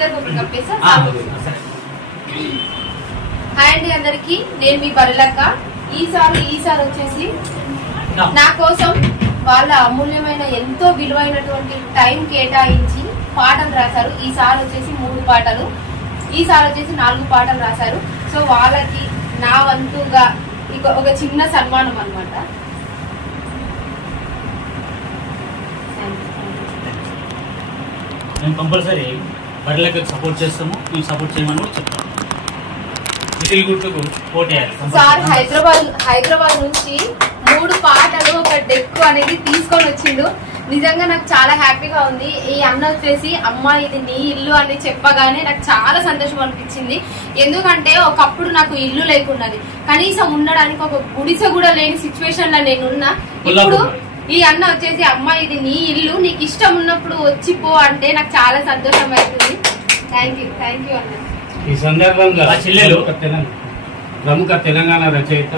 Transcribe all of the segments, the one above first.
ఇద్దరు కప్పేసా. హాయ్ అండి అందరికి, నేను మీ బర్రెలక్క. ఈసారి వచ్చేసి నా కోసం వాళ్ళ అమూల్యమైన ఎంతో విలువైనటువంటి టైం కేటాయించి పాటలు రాశారు. ఈసారి వచ్చేసి 3 పాటలు, ఈసారి వచ్చేసి 4 పాటలు రాశారు. సో వాళ్ళకి నా వంతుగా ఒక చిన్న సన్మానం అన్నమాట. మేము కంపల్సరీ బర్రెలకు సపోర్ట్ చేస్తాము, మేము సపోర్ట్ చేయమని కూడా చెప్తాము. విసిల్ గుర్తుకు పోటేయాలి. సార్ హైదరాబాద్ నుంచి 3 పాటలు ఒక డెక్ అనేది తీసుకొని వచ్చిండు. నిజంగా నాకు చాలా హ్యాపీగా ఉంది. ఈ అన్న వచ్చేసి అమ్మ ఇది నీ ఇల్లు అని చెప్పగానే నాకు చాలా సంతోషం అనిపించింది. ఎందుకంటే ఒకప్పుడు నాకు ఇల్లు లేకున్నది, కనీసం ఉండడానికి ఒక గుడిసె కూడా లేని సిచ్యువేషన్ లో నేనున్నా. ఇప్పుడు ఈ అన్న వచ్చేసి అమ్మ ఇది నీ ఇల్లు, నీకు ఇష్టం ఉన్నప్పుడు వచ్చిపో అంటే నాకు చాలా సంతోషం అవుతుంది. థ్యాంక్ యూ అన్న. ఈ సందర్భంగా ప్రముఖ తెలంగాణ రచయిత,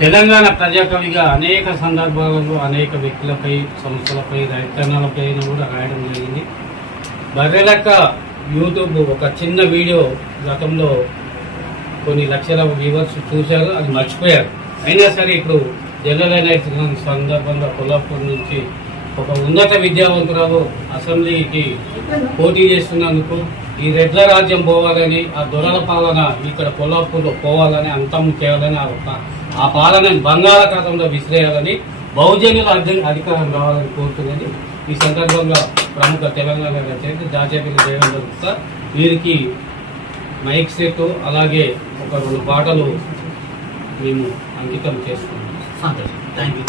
తెలంగాణ ప్రజాకవిగా అనేక సందర్భాలలో అనేక వ్యక్తులపై, సంస్థలపై, రైతన్నలపై కూడా రాయడం జరిగింది. బర్రెలక్క యూట్యూబ్ ఒక చిన్న వీడియో గతంలో కొన్ని లక్షల వ్యూవర్స్ చూశారు, అది మర్చిపోయారు. అయినా సరే ఇప్పుడు జనరల్ సందర్భంగా కొల్లాపూర్ నుంచి ఒక ఉన్నత విద్యావంతురాలు అసెంబ్లీకి పోటీ చేస్తున్నందుకు ఈ రెడ్ల రాజ్యం పోవాలని, ఆ దొరల పాలన ఇక్కడ కొల్లాపూర్లో పోవాలని, అంతం చేయాలని, ఆ పాలనని బంగాళాఖాతంలో విసిరేయాలని, బహుజనుల అధికారం రావాలని కోరుతున్నది. ఈ సందర్భంగా ప్రముఖ తెలంగాణ రచయిత జాచేపల్లి దేవేంద్ర గుప్తా వీరికి మైక్ సెట్ అలాగే ఒక 2 పాటలు మేము అంకితం చేస్తున్నాం. సంతోషం. Thank you.